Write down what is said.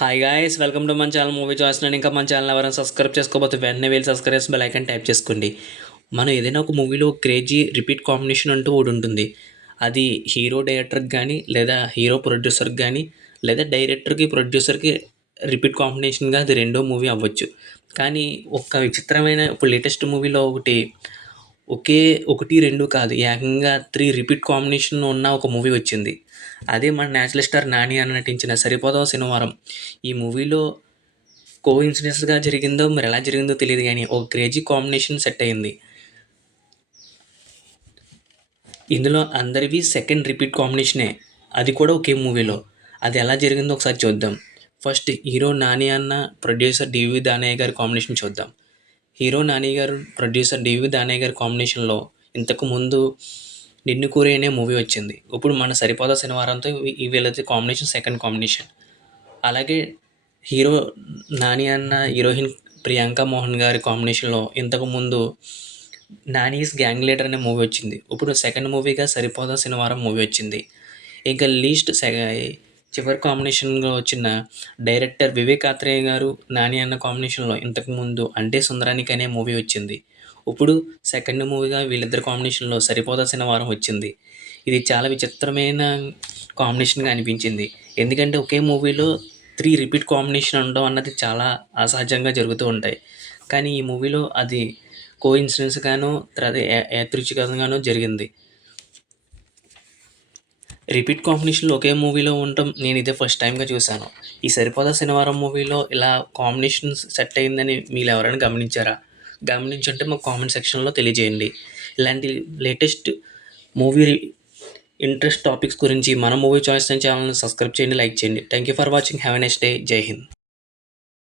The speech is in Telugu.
హాయ్ గాయ్స్, వెల్కమ్ టు మన ఛానల్ మూవీ చాయిస్. నేను ఇంకా మన ఛానల్ ఎవరైనా సబ్స్క్రైబ్ చేసుకోకపోతే వెంటనే వెళ్ళి సబ్స్క్రైబ్ చేసి బెల్ ఐకాన్ ట్యాప్ చేసుకోండి. మనం ఏదైనా ఒక మూవీలో క్రేజీ రిపీట్ కాంబినేషన్ అంటూ ఒకటి ఉంటుంది. అది హీరో డైరెక్టర్కి కానీ, లేదా హీరో ప్రొడ్యూసర్కి కానీ, లేదా డైరెక్టర్కి ప్రొడ్యూసర్కి రిపీట్ కాంబినేషన్గా అది రెండో మూవీ అవ్వచ్చు. కానీ ఒక విచిత్రమైన ఇప్పుడు లేటెస్ట్ మూవీలో ఒకే ఒకటి రెండు కాదు, ఏకంగా 3 రిపీట్ కాంబినేషన్ ఉన్న ఒక మూవీ వచ్చింది. అదే మన నేచురల్ స్టార్ నాని అని నటించిన 'సరిపోదాం శనివారం'. ఈ మూవీలో కోఇన్సిడెన్స్‌గా జరిగిందో మరి ఎలా జరిగిందో తెలీదు గానీ, ఒక క్రేజీ కాంబినేషన్ సెట్ అయింది. ఇందులో అందరివి సెకండ్ రిపీట్ కాంబినేషనే. అది కూడా ఒకే మూవీలో. అది ఎలా జరిగిందో ఒకసారి చూద్దాం. ఫస్ట్ హీరో నాని అన్న, ప్రొడ్యూసర్ డివి దానయ్య గారి కాంబినేషన్ చూద్దాం. హీరో నాని గారు, ప్రొడ్యూసర్ డివి దానయ్య గారి కాంబినేషన్‌లో ఇంతకుముందు 'నిన్ను కోరి' అనే మూవీ వచ్చింది. ఇప్పుడు మన 'సరిపోదా శనివారంతో' వీళ్ళది కాంబినేషన్ సెకండ్ కాంబినేషన్. అలాగే హీరో నాని అన్న, హీరోయిన్ ప్రియాంక మోహన్ గారి కాంబినేషన్‌లో ఇంతకుముందు 'నానీస్ గ్యాంగ్ లీడర్' అనే మూవీ వచ్చింది. ఇప్పుడు సెకండ్ మూవీగా 'సరిపోదా శనివారం' మూవీ వచ్చింది. ఇంకా చివరి కాంబినేషన్‌గా వచ్చిన డైరెక్టర్ వివేక్ ఆత్రేయ గారు, నాని అన్న కాంబినేషన్‌లో ఇంతకుముందు 'అంటే సుందరానికి' అనే మూవీ వచ్చింది. ఇప్పుడు సెకండ్ మూవీగా వీళ్ళిద్దరి కాంబినేషన్‌లో 'సరిపోదా శనివారం' వచ్చింది. ఇది చాలా విచిత్రమైన కాంబినేషన్‌గా అనిపించింది. ఎందుకంటే ఒకే మూవీలో 3 రిపీట్ కాంబినేషన్ ఉండడం అన్నది చాలా అసహజంగా జరుగుతూ ఉంటాయి. కానీ ఈ మూవీలో అది కోఇన్సిడెన్స్‌గాను, తర్వాత యాదృచ్ఛికంగాను జరిగింది. రిపీట్ కాంబినేషన్‌లు ఒకే మూవీలో ఉండటం నేను ఇదే ఫస్ట్ టైమ్‌గా చూశాను. ఈ 'సరిపోదా శనివారం' మూవీలో ఇలా కాంబినేషన్స్ సెట్ అయిందని మీరెవరైనా గమనించారా? గమనించుంటే మాకు కామెంట్ సెక్షన్‌లో తెలియజేయండి. ఇలాంటి లేటెస్ట్ మూవీ ఇంట్రెస్ట్ టాపిక్స్ గురించి మన మూవీ చాయిస్ ఛానల్‌ని సబ్స్క్రైబ్ చేయండి, లైక్ చేయండి. Thank you for watching. Have a nice day. జై హింద్.